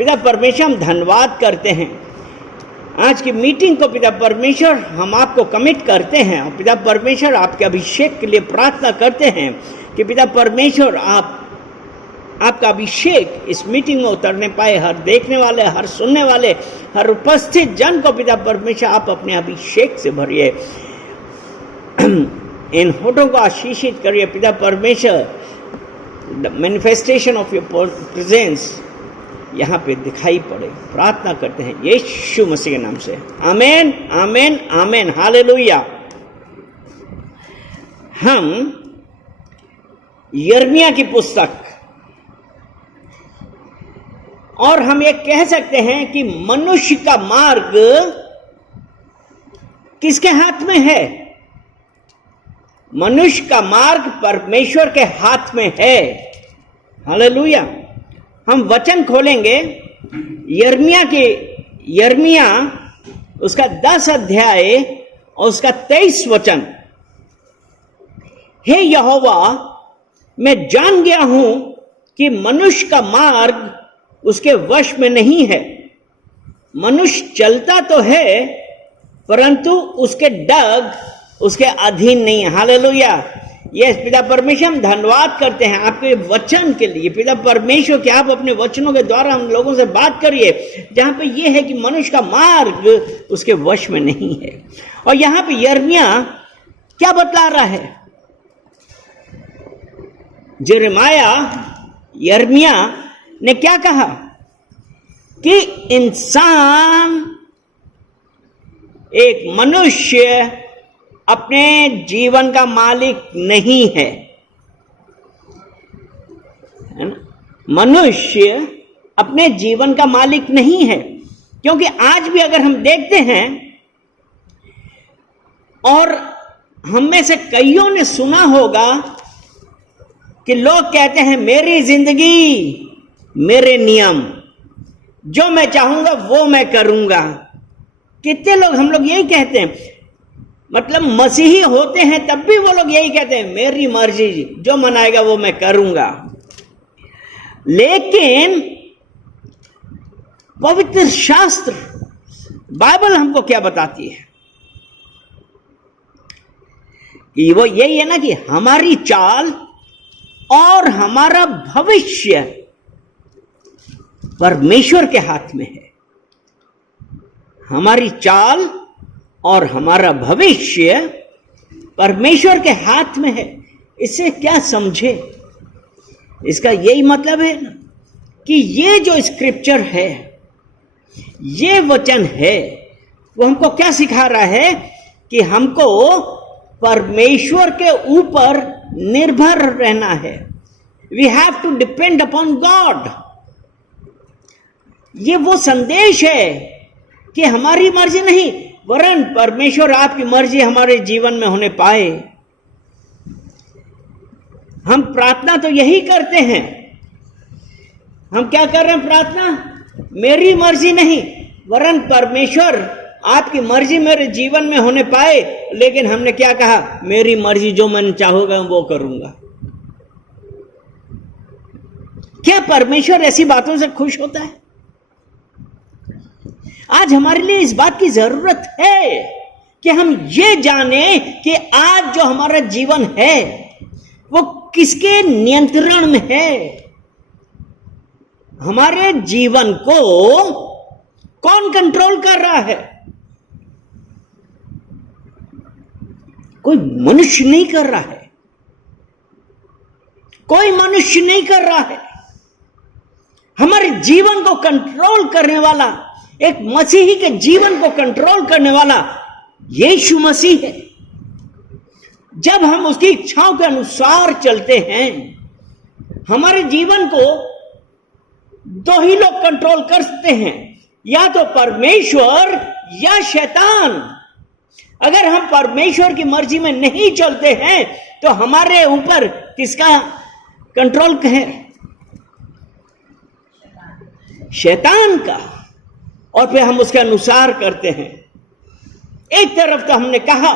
पिता परमेश्वर हम धन्यवाद करते हैं आज की मीटिंग को। पिता परमेश्वर हम आपको कमिट करते हैं और पिता परमेश्वर आपके अभिषेक के लिए प्रार्थना करते हैं कि पिता परमेश्वर आपका अभिषेक इस मीटिंग में उतरने पाए। हर देखने वाले, हर सुनने वाले, हर उपस्थित जन को पिता परमेश्वर आप अपने अभिषेक से भरिए, इन होठों को आशीषित करिए पिता परमेश्वर। The manifestation of your presence यहाँ पे दिखाई पड़े, प्रार्थना करते हैं यीशु मसीह के नाम से, आमेन आमेन आमेन, हालेलुया। हम यिर्मयाह की पुस्तक, और हम ये कह सकते हैं कि मनुष्य का मार्ग किसके हाथ में है? मनुष्य का मार्ग परमेश्वर के हाथ में है, हालेलुया। हम वचन खोलेंगे यिर्मयाह उसका 10 अध्याय और उसका 23 वचन। हे यहोवा, मैं जान गया हूं कि मनुष्य का मार्ग उसके वश में नहीं है। मनुष्य चलता तो है परंतु उसके डग उसके अधीन नहीं है, हालेलुया। यस पिता परमेश्वर हम धन्यवाद करते हैं आपके वचन के लिए। पिता परमेश्वर कि आप अपने वचनों के द्वारा हम लोगों से बात करिए, जहां पे ये है कि मनुष्य का मार्ग उसके वश में नहीं है। और यहां पे यिर्मयाह क्या बतला रहा है? यिर्मयाह ने क्या कहा कि इंसान, एक मनुष्य अपने जीवन का मालिक नहीं है, ना? मनुष्य अपने जीवन का मालिक नहीं है, क्योंकि आज भी अगर हम देखते हैं, और हम में से कईयों ने सुना होगा कि लोग कहते हैं मेरी जिंदगी मेरे नियम, जो मैं चाहूंगा वो मैं करूंगा। कितने लोग, हम लोग यही कहते हैं, मतलब मसीही होते हैं तब भी वो लोग यही कहते हैं मेरी मर्जी, जो मनाएगा वो मैं करूंगा। लेकिन पवित्र शास्त्र बाइबल हमको क्या बताती है कि वो यही है ना कि हमारी चाल और हमारा भविष्य परमेश्वर के हाथ में है। हमारी चाल और हमारा भविष्य परमेश्वर के हाथ में है। इससे क्या समझे? इसका यही मतलब है ना कि ये जो स्क्रिप्चर है, ये वचन है, वो हमको क्या सिखा रहा है कि हमको परमेश्वर के ऊपर निर्भर रहना है। We have to depend upon God. ये वो संदेश है कि हमारी मर्जी नहीं, वरन परमेश्वर आपकी मर्जी हमारे जीवन में होने पाए। हम प्रार्थना तो यही करते हैं। हम क्या कर रहे हैं प्रार्थना? मेरी मर्जी नहीं, वरन परमेश्वर आपकी मर्जी मेरे जीवन में होने पाए। लेकिन हमने क्या कहा? मेरी मर्जी, जो मैं चाहूंगा वो करूंगा। क्या परमेश्वर ऐसी बातों से खुश होता है? आज हमारे लिए इस बात की जरूरत है कि हम ये जाने कि आज जो हमारा जीवन है वो किसके नियंत्रण में है। हमारे जीवन को कौन कंट्रोल कर रहा है? कोई मनुष्य नहीं कर रहा है, कोई मनुष्य नहीं कर रहा है। हमारे जीवन को कंट्रोल करने वाला, एक मसीही के जीवन को कंट्रोल करने वाला यीशु मसीह है। जब हम उसकी इच्छाओं के अनुसार चलते हैं, हमारे जीवन को दो ही लोग कंट्रोल कर सकते हैं, या तो परमेश्वर या शैतान। अगर हम परमेश्वर की मर्जी में नहीं चलते हैं तो हमारे ऊपर किसका कंट्रोल है? शैतान का। और फिर हम उसके अनुसार करते हैं। एक तरफ तो हमने कहा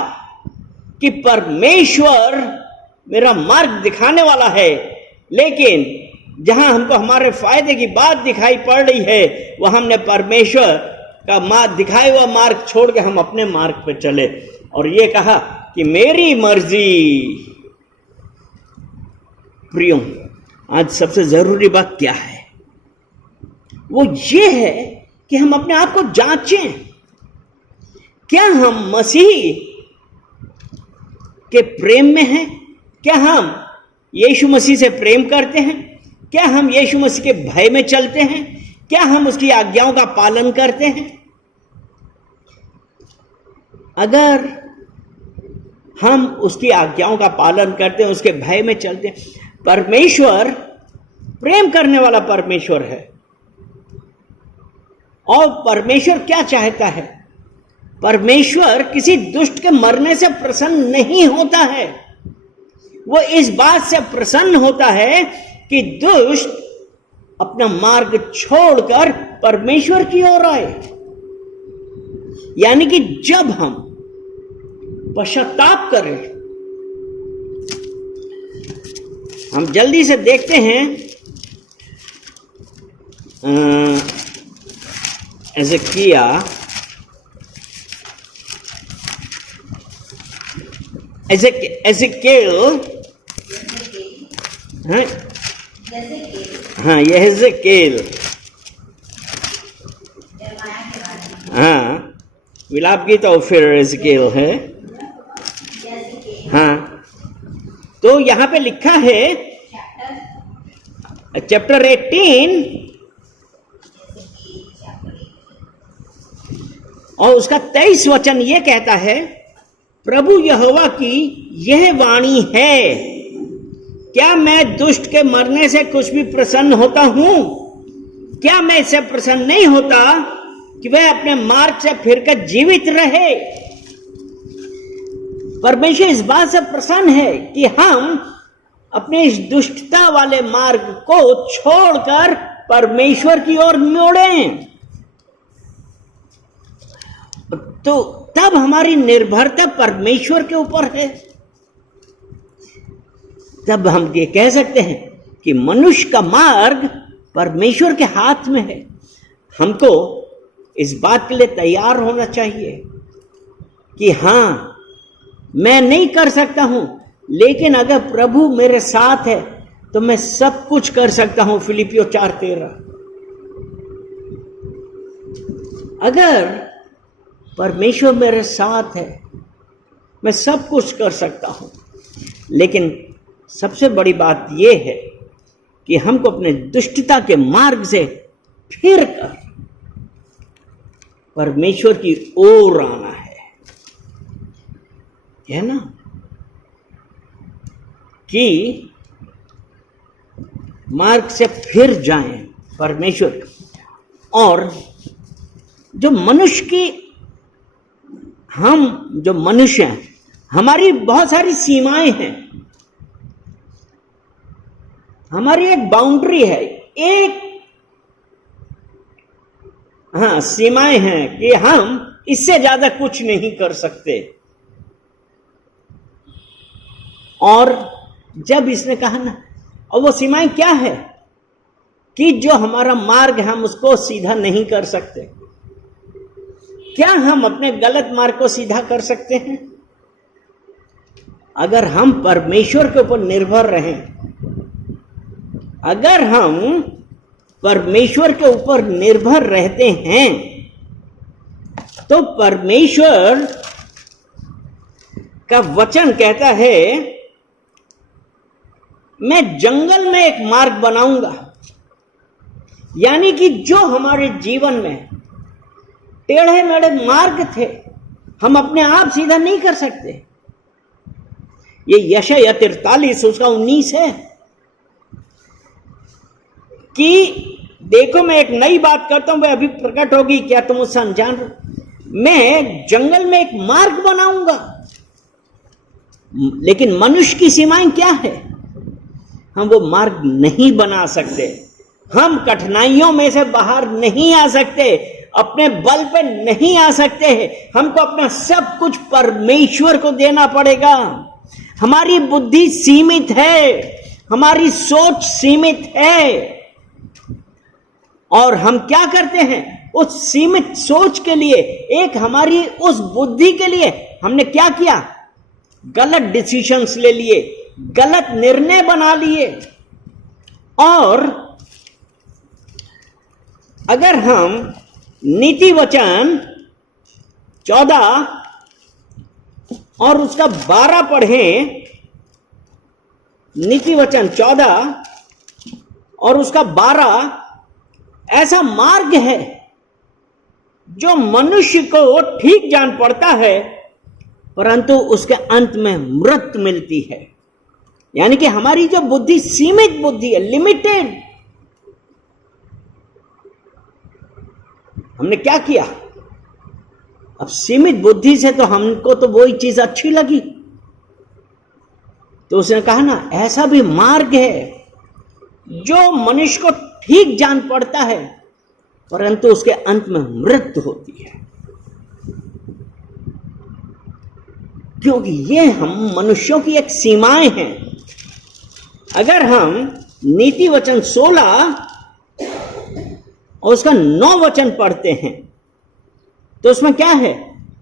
कि परमेश्वर मेरा मार्ग दिखाने वाला है, लेकिन जहां हमको हमारे फायदे की बात दिखाई पड़ रही है, वह हमने परमेश्वर का मार्ग दिखाए हुआ मार्ग छोड़ के हम अपने मार्ग पे चले और ये कहा कि मेरी मर्जी। प्रियो, आज सबसे जरूरी बात क्या है? वो ये है कि हम अपने आप को जांचें। क्या हम मसीह के प्रेम में हैं? क्या हम यीशु मसीह से प्रेम करते हैं? क्या हम यीशु मसीह के भय में चलते हैं? क्या हम उसकी आज्ञाओं का पालन करते हैं? अगर हम उसकी आज्ञाओं का पालन करते हैं, उसके भय में चलते हैं, परमेश्वर प्रेम करने वाला परमेश्वर है। और परमेश्वर क्या चाहता है? परमेश्वर किसी दुष्ट के मरने से प्रसन्न नहीं होता है। वो इस बात से प्रसन्न होता है कि दुष्ट अपना मार्ग छोड़कर परमेश्वर की ओर आए। यानी कि जब हम पश्चाताप करें, हम जल्दी से देखते हैं एज़ेकिएल, हाँ यहेज़केल, हाँ विलाप गीत और फिर एज़ेकिएल है। हाँ, तो यहां पे लिखा है चैप्टर 18 और उसका 23 वचन ये कहता है, प्रभु यहोवा की यह वाणी है, क्या मैं दुष्ट के मरने से कुछ भी प्रसन्न होता हूं? क्या मैं इससे प्रसन्न नहीं होता कि वह अपने मार्ग से फिरकर जीवित रहे? परमेश्वर इस बात से प्रसन्न है कि हम अपने इस दुष्टता वाले मार्ग को छोड़कर परमेश्वर की ओर मोड़ें। तो तब हमारी निर्भरता परमेश्वर के ऊपर है। तब हम ये कह सकते हैं कि मनुष्य का मार्ग परमेश्वर के हाथ में है। हमको इस बात के लिए तैयार होना चाहिए कि हाँ, मैं नहीं कर सकता हूं, लेकिन अगर प्रभु मेरे साथ है तो मैं सब कुछ कर सकता हूं। फिलिपियो 4:13। अगर परमेश्वर मेरे साथ है, मैं सब कुछ कर सकता हूं। लेकिन सबसे बड़ी बात यह है कि हमको अपने दुष्टता के मार्ग से फिर कर परमेश्वर की ओर आना है ना, कि मार्ग से फिर जाएं परमेश्वर। और जो मनुष्य की, हम जो मनुष्य हैं, हमारी बहुत सारी सीमाएं हैं, हमारी एक बाउंड्री है, एक सीमाएं हैं कि हम इससे ज्यादा कुछ नहीं कर सकते। और जब इसने कहा ना, और वो सीमाएं क्या है कि जो हमारा मार्ग है हम उसको सीधा नहीं कर सकते। क्या हम अपने गलत मार्ग को सीधा कर सकते हैं? अगर हम परमेश्वर के ऊपर निर्भर रहें, अगर हम परमेश्वर के ऊपर निर्भर रहते हैं, तो परमेश्वर का वचन कहता है, मैं जंगल में एक मार्ग बनाऊंगा। यानी कि जो हमारे जीवन में टेढ़े मेढ़े मार्ग थे, हम अपने आप सीधा नहीं कर सकते। ये यशायाह 43 उसका 19 है कि देखो मैं एक नई बात करता हूं, वह अभी प्रकट होगी, क्या तुम उससे अनजान हो? मैं जंगल में एक मार्ग बनाऊंगा। लेकिन मनुष्य की सीमाएं क्या है? हम वो मार्ग नहीं बना सकते। हम कठिनाइयों में से बाहर नहीं आ सकते, अपने बल पे नहीं आ सकते। हमको अपना सब कुछ परमेश्वर को देना पड़ेगा। हमारी बुद्धि सीमित है, हमारी सोच सीमित है और हम क्या करते हैं, उस सीमित सोच के लिए, एक हमारी उस बुद्धि के लिए हमने क्या किया, गलत डिसीजंस ले लिए, गलत निर्णय बना लिए। और अगर हम नीति वचन 14 और उसका 12 पढ़ें, नीति वचन 14 और उसका 12, ऐसा मार्ग है जो मनुष्य को ठीक जान पड़ता है परंतु उसके अंत में मृत्यु मिलती है। यानी कि हमारी जो बुद्धि सीमित बुद्धि है, लिमिटेड, हमने क्या किया, अब सीमित बुद्धि से तो हमको तो वही चीज अच्छी लगी, तो उसने कहा ना, ऐसा भी मार्ग है जो मनुष्य को ठीक जान पड़ता है परंतु उसके अंत में मृत्यु होती है। क्योंकि ये हम मनुष्यों की एक सीमाएं हैं। अगर हम नीति वचन 16 और उसका 9 वचन पढ़ते हैं तो उसमें क्या है,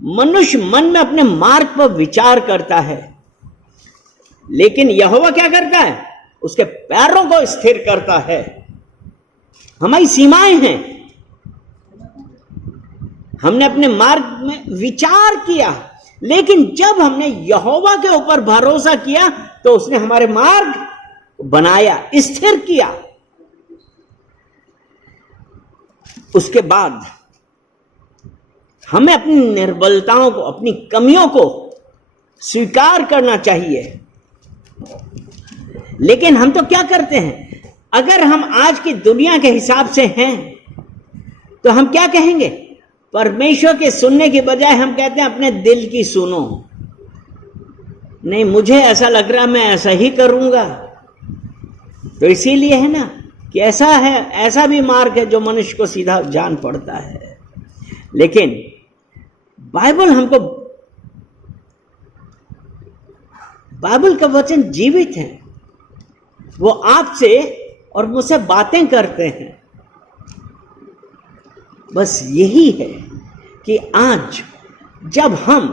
मनुष्य मन में अपने मार्ग पर विचार करता है लेकिन यहोवा क्या करता है, उसके पैरों को स्थिर करता है। हमारी सीमाएं हैं, हमने अपने मार्ग में विचार किया लेकिन जब हमने यहोवा के ऊपर भरोसा किया तो उसने हमारे मार्ग बनाया, स्थिर किया। उसके बाद हमें अपनी निर्बलताओं को, अपनी कमियों को स्वीकार करना चाहिए। लेकिन हम तो क्या करते हैं, अगर हम आज की दुनिया के हिसाब से हैं तो हम क्या कहेंगे, परमेश्वर के सुनने के बजाय हम कहते हैं अपने दिल की सुनो। नहीं, मुझे ऐसा लग रहा मैं ऐसा ही करूंगा। तो इसीलिए है ना कि ऐसा है, ऐसा भी मार्ग है जो मनुष्य को सीधा जान पड़ता है। लेकिन बाइबल हमको, बाइबल का वचन जीवित है, वो आपसे और मुझसे बातें करते हैं। बस यही है कि आज जब हम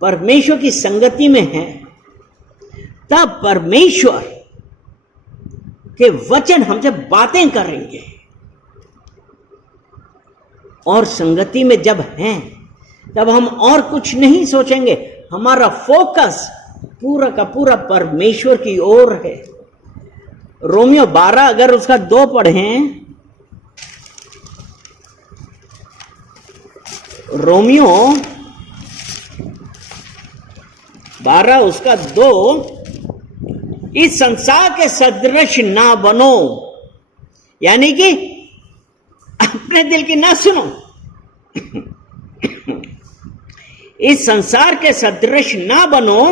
परमेश्वर की संगति में हैं तब परमेश्वर के वचन हमसे बातें करेंगे। और संगति में जब हैं तब हम और कुछ नहीं सोचेंगे, हमारा फोकस पूरा का पूरा परमेश्वर की ओर है। रोमियो 12 अगर उसका 2 पढ़ें, रोमियो 12 उसका 2, इस संसार के सदृश ना बनो, यानी कि अपने दिल की ना सुनो। इस संसार के सदृश ना बनो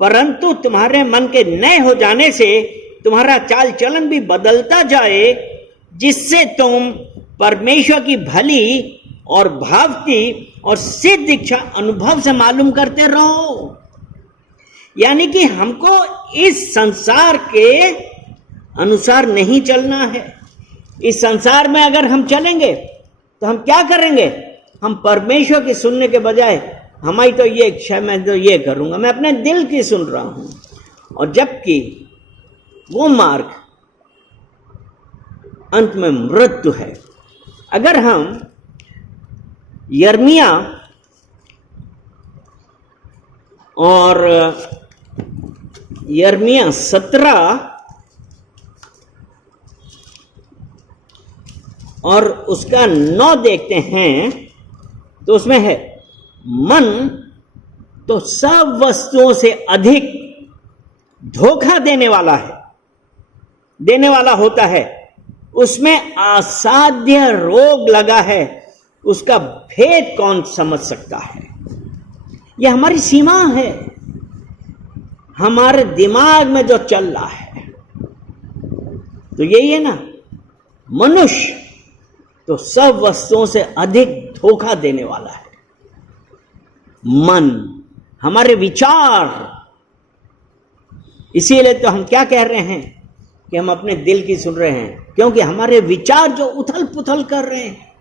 परंतु तुम्हारे मन के नए हो जाने से तुम्हारा चाल चलन भी बदलता जाए, जिससे तुम परमेश्वर की भली और भावती और सिद्ध इच्छा अनुभव से मालूम करते रहो। यानी कि हमको इस संसार के अनुसार नहीं चलना है। इस संसार में अगर हम चलेंगे तो हम क्या करेंगे, हम परमेश्वर की सुनने के बजाय हमारी तो ये इच्छा, मैं तो ये करूंगा, मैं अपने दिल की सुन रहा हूं। और जबकि वो मार्ग अंत में मृत्यु है। अगर हम यिर्मयाह और यिर्मयाह 17 और उसका 9 देखते हैं तो उसमें है, मन तो सब वस्तुओं से अधिक धोखा देने वाला है, देने वाला होता है, उसमें असाध्य रोग लगा है, उसका भेद कौन समझ सकता है। यह हमारी सीमा है, हमारे दिमाग में जो चल रहा है। तो यही है ना, मनुष्य तो सब वस्तुओं से अधिक धोखा देने वाला है। मन, हमारे विचार, इसीलिए तो हम क्या कह रहे हैं, कि हम अपने दिल की सुन रहे हैं, क्योंकि हमारे विचार जो उथल पुथल कर रहे हैं।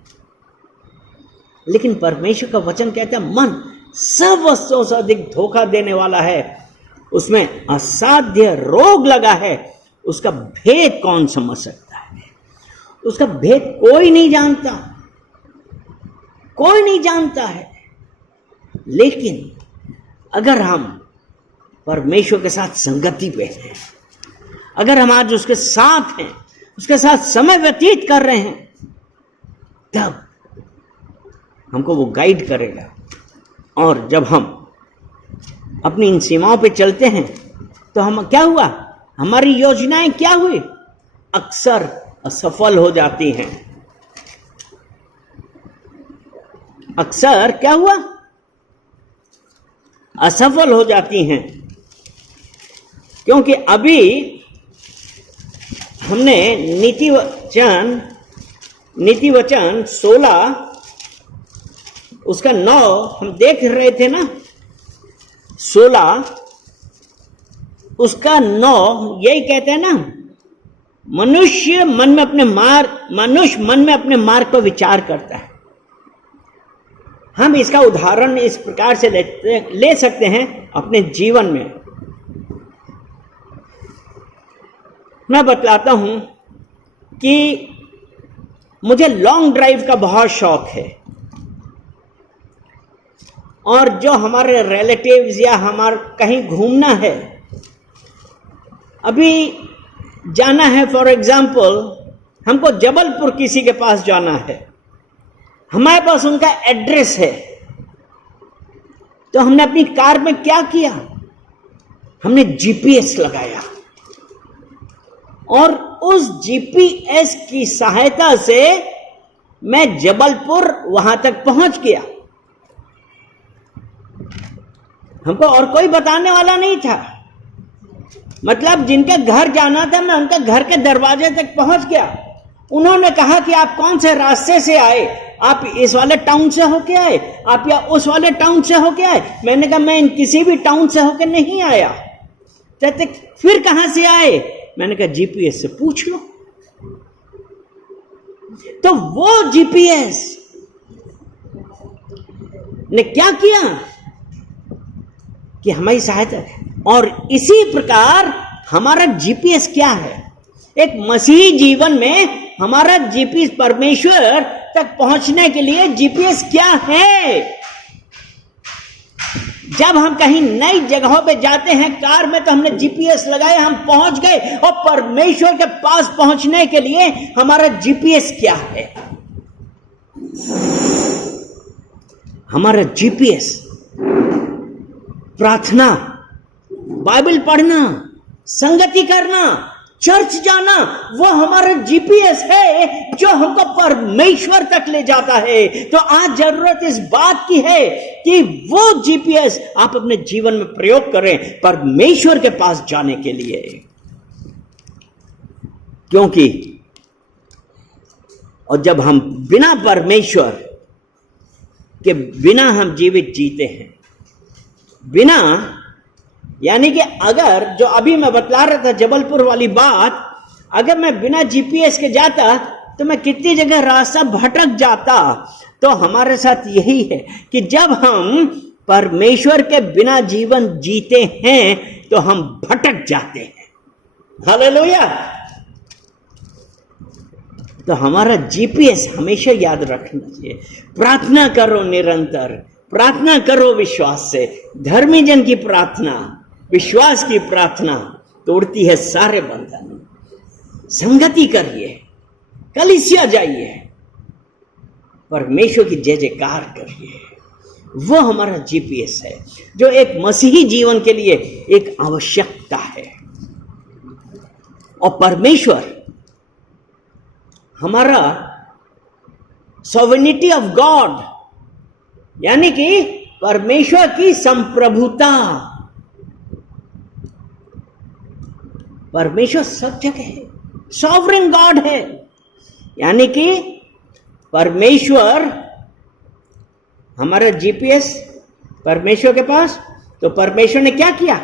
लेकिन परमेश्वर का वचन कहता है मन सब वस्तुओं से अधिक धोखा देने वाला है, उसमें असाध्य रोग लगा है, उसका भेद कौन समझ सकता है? उसका भेद कोई नहीं जानता, कोई नहीं जानता है। लेकिन अगर हम परमेश्वर के साथ संगति पे हैं, अगर हम आज उसके साथ हैं, उसके साथ समय व्यतीत कर रहे हैं, तब हमको वो गाइड करेगा। और जब हम अपनी इन सीमाओं पे चलते हैं तो हम क्या हुआ, हमारी योजनाएं क्या हुई, अक्सर असफल हो जाती हैं। अक्सर क्या हुआ, असफल हो जाती हैं। क्योंकि अभी हमने नीति वचन 16 उसका 9 हम देख रहे थे ना, 16 उसका 9 यही कहते हैं ना, मनुष्य मन में अपने मार्ग पर विचार करता है। हम इसका उदाहरण इस प्रकार से ले सकते हैं अपने जीवन में। मैं बतलाता हूं कि मुझे लॉन्ग ड्राइव का बहुत शौक है, और जो हमारे रिलेटिव्स या हमारे कहीं घूमना है, अभी जाना है, फॉर एग्जाम्पल हमको जबलपुर किसी के पास जाना है, हमारे पास उनका एड्रेस है, तो हमने अपनी कार में क्या किया, हमने जीपीएस लगाया, और उस जीपीएस की सहायता से मैं जबलपुर वहां तक पहुंच गया। हमको और कोई बताने वाला नहीं था, मतलब जिनके घर जाना था मैं उनके घर के दरवाजे तक पहुंच गया। उन्होंने कहा कि आप कौन से रास्ते से आए, आप इस वाले टाउन से होके आए, आप या उस वाले टाउन से होके आए। मैंने कहा मैं किसी भी टाउन से होके नहीं आया। कहते फिर कहां से आए? मैंने कहा जीपीएस से पूछ लो। तो वो जीपीएस ने क्या किया कि हमारी सहायता है। और इसी प्रकार हमारा जीपीएस क्या है, एक मसीही जीवन में हमारा जीपीएस परमेश्वर तक पहुंचने के लिए जीपीएस क्या है। जब हम कहीं नई जगहों पे जाते हैं कार में, तो हमने जीपीएस लगाया, हम पहुंच गए। और परमेश्वर के पास पहुंचने के लिए हमारा जीपीएस क्या है? हमारा जीपीएस प्रार्थना, बाइबल पढ़ना, संगति करना, चर्च जाना, वो हमारा जीपीएस है जो हमको परमेश्वर तक ले जाता है। तो आज जरूरत इस बात की है कि वो जीपीएस आप अपने जीवन में प्रयोग करें परमेश्वर के पास जाने के लिए। क्योंकि और जब हम बिना परमेश्वर के बिना हम जीवित जीते हैं, बिना, यानी कि अगर जो अभी मैं बतला रहा था जबलपुर वाली बात, अगर मैं बिना जीपीएस के जाता तो मैं कितनी जगह रास्ता भटक जाता। तो हमारे साथ यही है कि जब हम परमेश्वर के बिना जीवन जीते हैं तो हम भटक जाते हैं। हालेलुया। तो हमारा जीपीएस हमेशा याद रखना चाहिए। प्रार्थना करो निरंतर, प्रार्थना करो विश्वास से। धर्मी जन की प्रार्थना, विश्वास की प्रार्थना तोड़ती है सारे बंधन। संगति करिए, कलीसिया जाइए, परमेश्वर की जय जयकार करिए। वो हमारा जीपीएस है जो एक मसीही जीवन के लिए एक आवश्यकता है। और परमेश्वर हमारा सॉवरेनिटी ऑफ गॉड, यानी कि परमेश्वर की संप्रभुता। परमेश्वर सब जगह है, सॉवरेन गॉड है, यानी कि परमेश्वर हमारा जीपीएस परमेश्वर के पास। तो परमेश्वर ने क्या किया?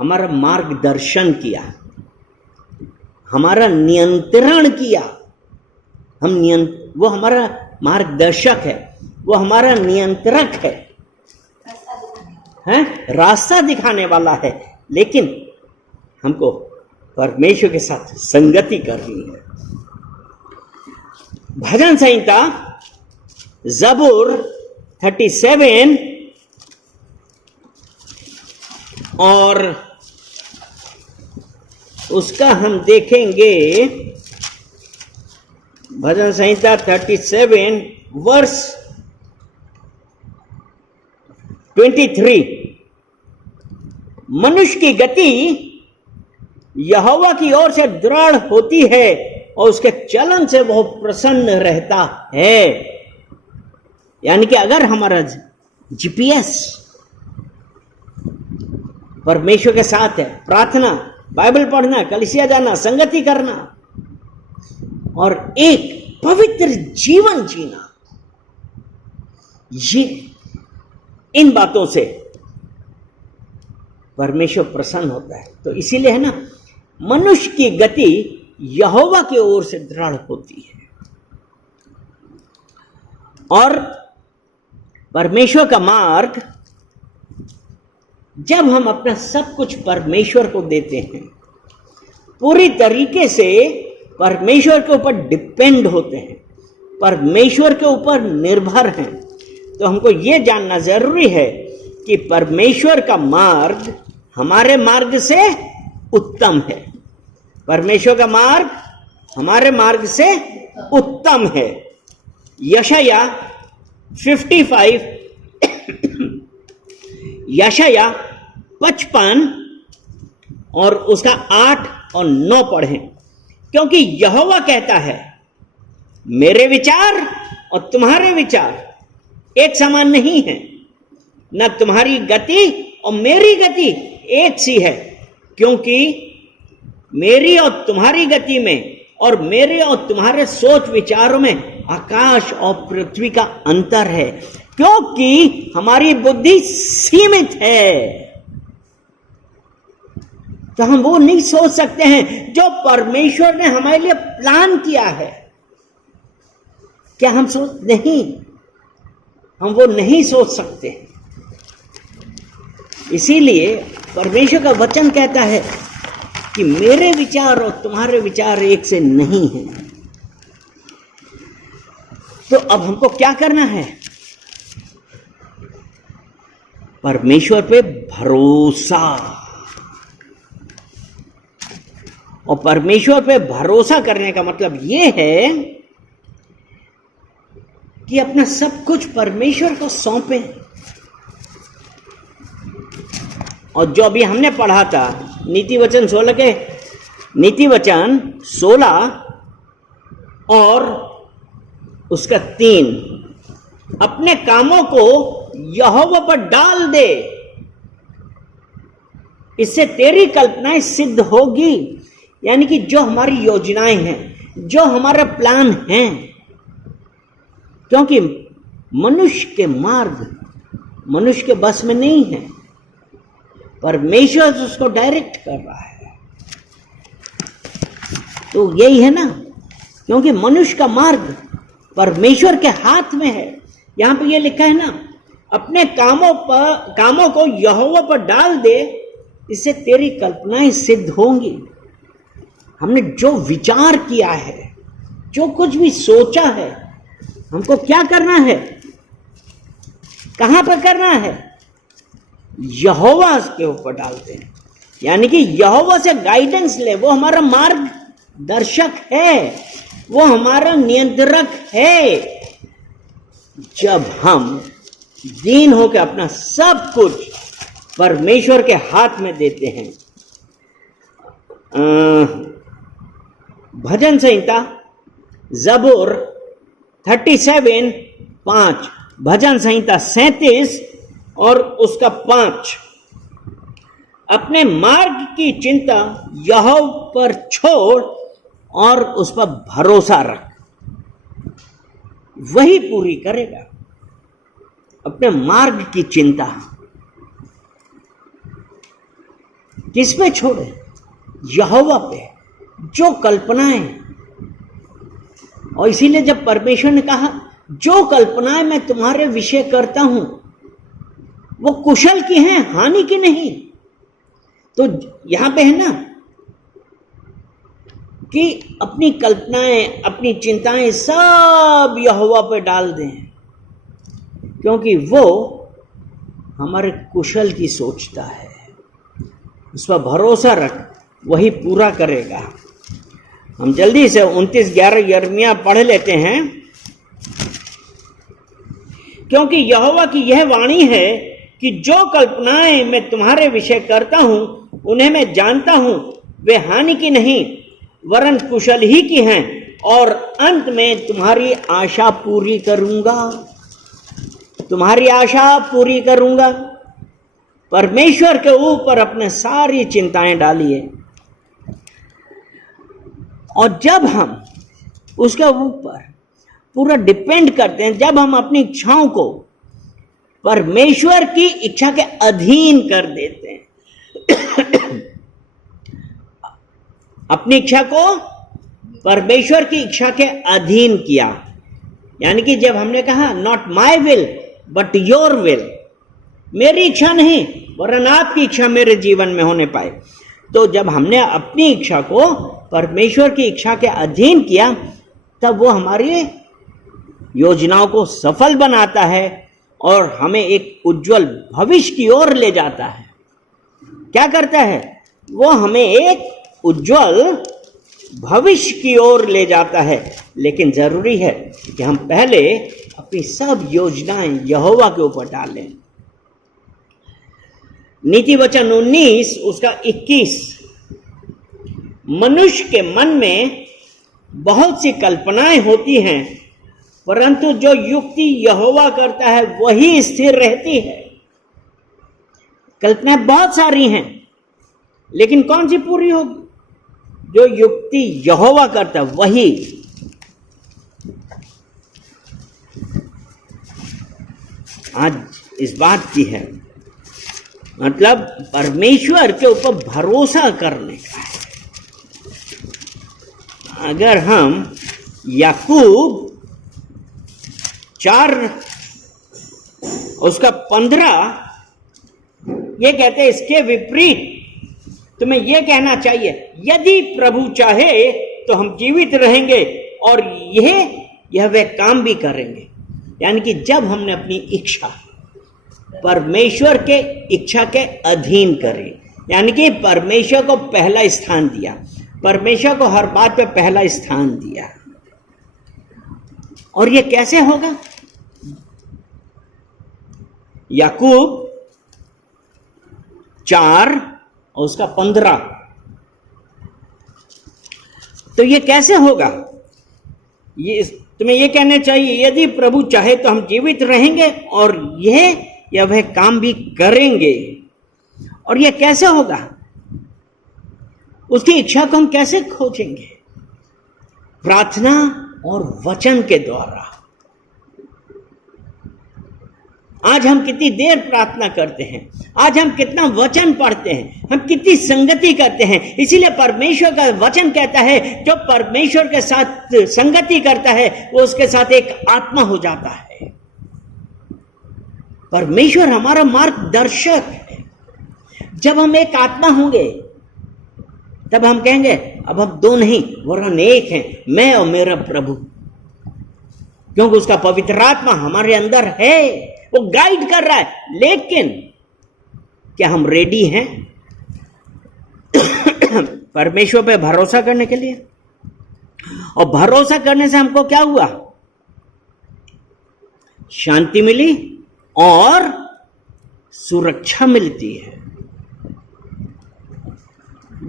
हमारा मार्गदर्शन किया। हमारा नियंत्रण किया, वो हमारा मार्गदर्शक है, वो हमारा नियंत्रक है, रास्ता दिखाने वाला है, लेकिन हमको परमेश्वर के साथ संगति करनी है। भजन संहिता ज़बूर 37 और उसका हम देखेंगे, भजन संहिता 37 वर्ष 23। मनुष्य की गति यहोवा की ओर से दृढ़ होती है और उसके चलन से वह प्रसन्न रहता है। यानी कि अगर हमारा जीपीएस परमेश्वर के साथ है, प्रार्थना, बाइबल पढ़ना, कलीसिया जाना, संगति करना और एक पवित्र जीवन जीना, ये इन बातों से परमेश्वर प्रसन्न होता है। तो इसीलिए है ना, मनुष्य की गति यहोवा की ओर से दृढ़ होती है और परमेश्वर का मार्ग, जब हम अपना सब कुछ परमेश्वर को देते हैं, पूरी तरीके से परमेश्वर के ऊपर डिपेंड होते हैं, परमेश्वर के ऊपर निर्भर हैं, तो हमको ये जानना जरूरी है कि परमेश्वर का मार्ग हमारे मार्ग से उत्तम है। परमेश्वर का मार्ग हमारे मार्ग से उत्तम है। यशाया 55 यशाया 55 और उसका 8 और 9 पढ़ें, क्योंकि यहोवा कहता है, मेरे विचार और तुम्हारे विचार एक समान नहीं है, न तुम्हारी गति और मेरी गति एक सी है, क्योंकि मेरी और तुम्हारी गति में और मेरे और तुम्हारे सोच विचारों में आकाश और पृथ्वी का अंतर है, क्योंकि हमारी बुद्धि सीमित है। तो हम वो नहीं सोच सकते हैं जो परमेश्वर ने हमारे लिए प्लान किया है। क्या हम हम वो नहीं सोच सकते। इसीलिए परमेश्वर का वचन कहता है कि मेरे विचार और तुम्हारे विचार एक से नहीं हैं। तो अब हमको क्या करना है? परमेश्वर पे भरोसा। और परमेश्वर पे भरोसा करने का मतलब यह है कि अपना सब कुछ परमेश्वर को सौंपे। और जो अभी हमने पढ़ा था नीति वचन 16 और उसका 3, अपने कामों को यहोवा पर डाल दे, इससे तेरी कल्पनाएं सिद्ध होगी। यानी कि जो हमारी योजनाएं हैं, जो हमारा प्लान है, क्योंकि मनुष्य के मार्ग मनुष्य के बस में नहीं है, परमेश्वर उसको डायरेक्ट कर रहा है। तो यही है ना, क्योंकि मनुष्य का मार्ग परमेश्वर के हाथ में है। यहां पे ये लिखा है ना, अपने कामों को यहोवा पर डाल दे, इससे तेरी कल्पनाएं सिद्ध होंगी। हमने जो विचार किया है, जो कुछ भी सोचा है, हमको क्या करना है? कहां पर करना है? यहोवा के ऊपर डालते हैं। यानी कि यहोवा से गाइडेंस ले। वो हमारा मार्गदर्शक है, वो हमारा नियंत्रक है। जब हम दीन होकर अपना सब कुछ परमेश्वर के हाथ में देते हैं। भजन संहिता ज़बूर 37:5, भजन संहिता 37 और उसका 5, अपने मार्ग की चिंता यहोवा पर छोड़ और उस पर भरोसा रख, वही पूरी करेगा। अपने मार्ग की चिंता किस पे छोड़े? यहोवा पे। जो कल्पनाएं, और इसीलिए जब परमेश्वर ने कहा जो कल्पनाएं मैं तुम्हारे विषय करता हूं वो कुशल की हैं, हानि की नहीं। तो यहां पे है ना कि अपनी कल्पनाएं, अपनी चिंताएं सब यहोवा पे डाल दें, क्योंकि वो हमारे कुशल की सोचता है। उस पर भरोसा रख, वही पूरा करेगा। हम जल्दी से 29:11 यिर्मयाह पढ़ लेते हैं। क्योंकि यहोवा की यह वाणी है कि जो कल्पनाएं मैं तुम्हारे विषय करता हूं उन्हें मैं जानता हूं, वे हानि की नहीं वरन कुशल ही की हैं, और अंत में तुम्हारी आशा पूरी करूंगा। तुम्हारी आशा पूरी करूंगा। परमेश्वर के ऊपर अपने सारी चिंताएं डालिए, और जब हम उसके ऊपर पूरा डिपेंड करते हैं, जब हम अपनी इच्छाओं को परमेश्वर की इच्छा के अधीन कर देते हैं, अपनी इच्छा को परमेश्वर की इच्छा के अधीन किया, यानी कि जब हमने कहा not my will but your will, मेरी इच्छा नहीं वरन आपकी इच्छा मेरे जीवन में होने पाए, तो जब हमने अपनी इच्छा को परमेश्वर की इच्छा के अधीन किया, तब वो हमारी योजनाओं को सफल बनाता है और हमें एक उज्जवल भविष्य की ओर ले जाता है। क्या करता है? वो हमें एक उज्जवल भविष्य की ओर ले जाता है। लेकिन जरूरी है कि हम पहले अपनी सब योजनाएं यहोवा के ऊपर डालें। नीति वचन 19 उसका 21, मनुष्य के मन में बहुत सी कल्पनाएं होती हैं, परंतु जो युक्ति यहोवा करता है वही स्थिर रहती है। कल्पनाएं बहुत सारी हैं, लेकिन कौन सी पूरी होगी? जो युक्ति यहोवा करता है वही। आज इस बात की है, मतलब परमेश्वर के ऊपर भरोसा करने का है। अगर हम याकूब 4 उसका 15 ये कहते हैं, इसके विपरीत तुम्हें यह कहना चाहिए, यदि प्रभु चाहे तो हम जीवित रहेंगे और यह वे काम भी करेंगे। यानी कि जब हमने अपनी इच्छा परमेश्वर के इच्छा के अधीन करी, यानी कि परमेश्वर को पहला स्थान दिया, परमेश्वर को हर बात पे पहला स्थान दिया। और ये कैसे होगा? याकूब 4 और उसका 15, तो ये कैसे होगा? ये तुम्हें ये कहना चाहिए, यदि प्रभु चाहे तो हम जीवित रहेंगे और यह वह काम भी करेंगे। और यह कैसे होगा? उसकी इच्छा को हम कैसे खोजेंगे? प्रार्थना और वचन के द्वारा। आज हम कितनी देर प्रार्थना करते हैं, आज हम कितना वचन पढ़ते हैं, हम कितनी संगति करते हैं। इसीलिए परमेश्वर का वचन कहता है, जो परमेश्वर के साथ संगति करता है वो उसके साथ एक आत्मा हो जाता है। परमेश्वर हमारा मार्गदर्शक है। जब हम एक आत्मा होंगे तब हम कहेंगे अब हम 2 नहीं वरन एक हैं, मैं और मेरा प्रभु, क्योंकि उसका पवित्र आत्मा हमारे अंदर है, वो गाइड कर रहा है। लेकिन क्या हम रेडी हैं परमेश्वर पे भरोसा करने के लिए? और भरोसा करने से हमको क्या हुआ? शांति मिली और सुरक्षा मिलती है।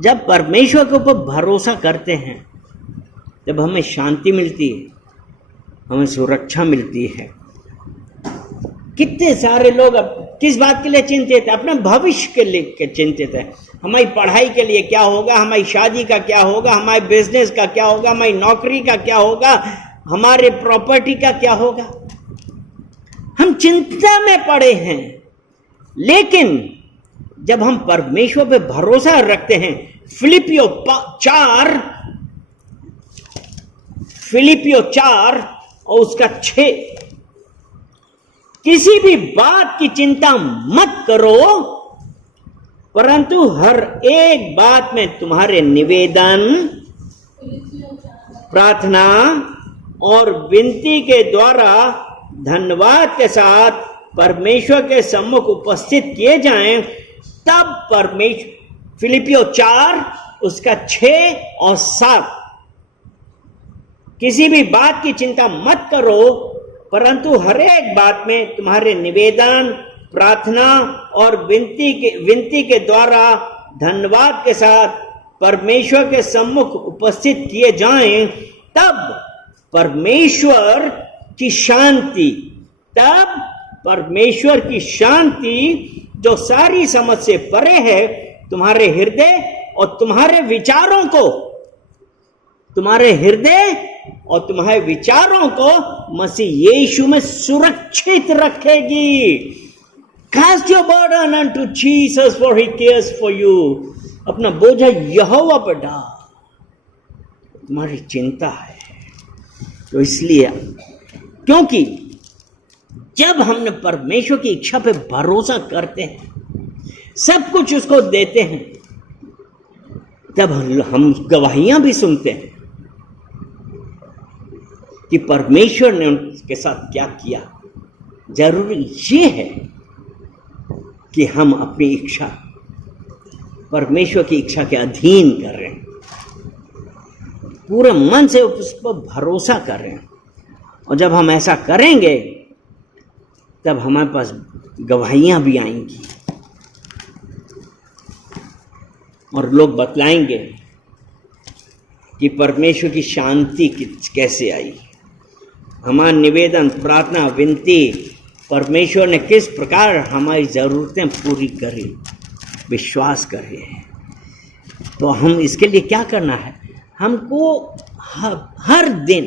जब परमेश्वर के ऊपर भरोसा करते हैं, जब हमें शांति मिलती है, हमें सुरक्षा मिलती है। कितने सारे लोग अब किस बात के लिए चिंतित है? अपने भविष्य के लिए चिंतित है। हमारी पढ़ाई के लिए क्या होगा, हमारी शादी का क्या होगा, हमारे बिजनेस का क्या होगा, हमारी नौकरी का क्या होगा, हमारे प्रॉपर्टी का क्या होगा। हम चिंता में पड़े हैं। लेकिन जब हम परमेश्वर पे भरोसा रखते हैं, फिलिपियों 4 फिलिपियो 4 और उसका 6, किसी भी बात की चिंता मत करो, परंतु हर एक बात में तुम्हारे निवेदन, प्रार्थना और विनती के द्वारा धन्यवाद के साथ परमेश्वर के सम्मुख उपस्थित किए जाएं, तब परमेश्वर, फिलिपियो 4 उसका 6 और 7, किसी भी बात की चिंता मत करो, परंतु हर एक बात में तुम्हारे निवेदन, प्रार्थना और विनती के द्वारा धन्यवाद के साथ परमेश्वर के सम्मुख उपस्थित किए जाएं, तब परमेश्वर की शांति जो सारी समझ से परे है, तुम्हारे हृदय और तुम्हारे विचारों को मसीह यीशु में सुरक्षित रखेगी। Cast your burden unto Jesus for he cares for you. अपना बोझा यहोवा पर डाल, तुम्हारी चिंता है। तो इसलिए, क्योंकि जब हमने परमेश्वर की इच्छा पे भरोसा करते हैं, सब कुछ उसको देते हैं, तब हम गवाहियां भी सुनते हैं कि परमेश्वर ने उनके साथ क्या किया। जरूरी ये है कि हम अपनी इच्छा परमेश्वर की इच्छा के अधीन कर रहे हैं, पूरे मन से उस पर भरोसा कर रहे हैं। और जब हम ऐसा करेंगे, तब हमारे पास गवाहियां भी आएंगी और लोग बतलाएंगे कि परमेश्वर की शांति कैसे आई, हमारा निवेदन, प्रार्थना, विनती, परमेश्वर ने किस प्रकार हमारी ज़रूरतें पूरी करी। विश्वास करिए। तो हम इसके लिए क्या करना है? हमको हर दिन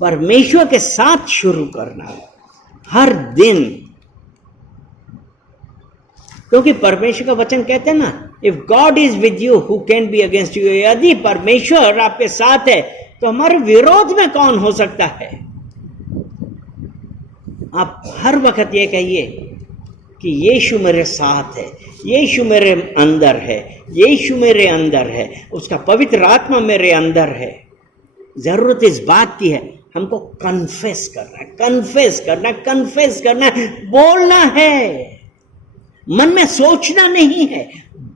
परमेश्वर के साथ शुरू करना है, हर दिन। क्योंकि परमेश्वर का वचन कहते हैं ना, if God is with you who can be against you. यदि परमेश्वर आपके साथ है तो हमारे विरोध में कौन हो सकता है? आप हर वक्त ये कहिए कि यीशु मेरे साथ है, यीशु मेरे अंदर है, यीशु मेरे अंदर है, उसका पवित्र आत्मा मेरे अंदर है। जरूरत इस बात की है, हमको कन्फेस करना है, कन्फेस करना है, कन्फेस करना है, बोलना है। मन में सोचना नहीं है,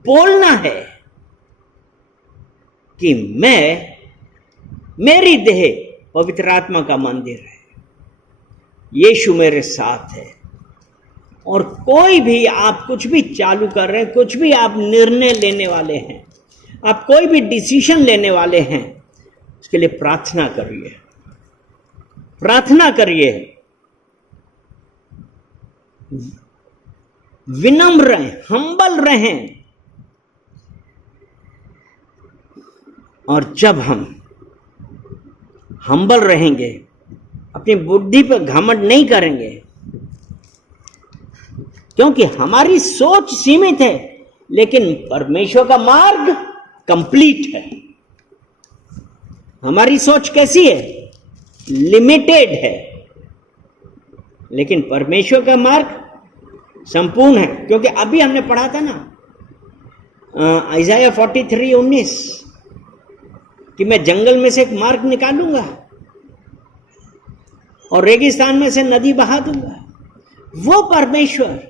बोलना है कि मेरी देह पवित्र आत्मा का मंदिर है, यीशु मेरे साथ है। और कोई भी आप कुछ भी चालू कर रहे हैं, कुछ भी आप निर्णय लेने वाले हैं, आप कोई भी डिसीजन लेने वाले हैं, उसके लिए प्रार्थना करिए, प्रार्थना करिए, विनम्र रहें, हम्बल रहें। और जब हम हम्बल रहेंगे, अपनी बुद्धि पर घमंड नहीं करेंगे, क्योंकि हमारी सोच सीमित है, लेकिन परमेश्वर का मार्ग कंप्लीट है। हमारी सोच कैसी है? लिमिटेड है, लेकिन परमेश्वर का मार्ग संपूर्ण है। क्योंकि अभी हमने पढ़ा था ना, इज़ाया 43:19 कि मैं जंगल में से एक मार्ग निकालूंगा और रेगिस्तान में से नदी बहा दूंगा। वो परमेश्वर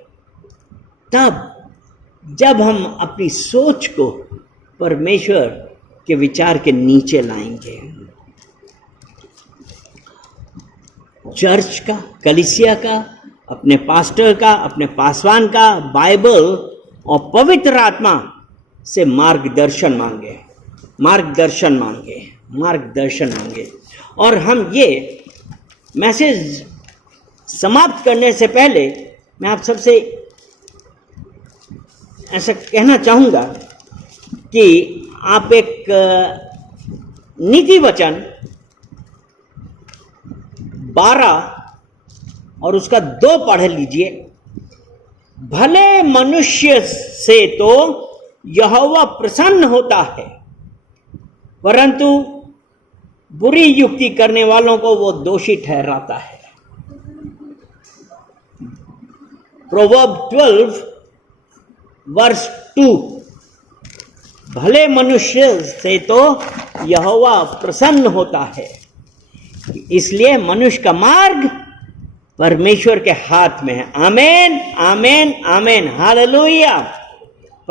तब जब हम अपनी सोच को परमेश्वर के विचार के नीचे लाएंगे। चर्च का, कलीसिया का, अपने पास्टर का, अपने पासवान का, बाइबल और पवित्र आत्मा से मार्गदर्शन मांगे, मार्गदर्शन मांगे, मार्गदर्शन मांगे। और हम ये मैसेज समाप्त करने से पहले मैं आप सबसे ऐसा कहना चाहूँगा कि आप एक नीति वचन 12 और उसका 2 पढ़ लीजिए। भले मनुष्य से तो यहोवा प्रसन्न होता है, परंतु बुरी युक्ति करने वालों को वो दोषी ठहराता है। प्रोवर्ब 12 वर्स 2, भले मनुष्य से तो यहोवा प्रसन्न होता है, इसलिए मनुष्य का मार्ग परमेश्वर के हाथ में है। आमेन, आमेन, आमेन, हालेलुया।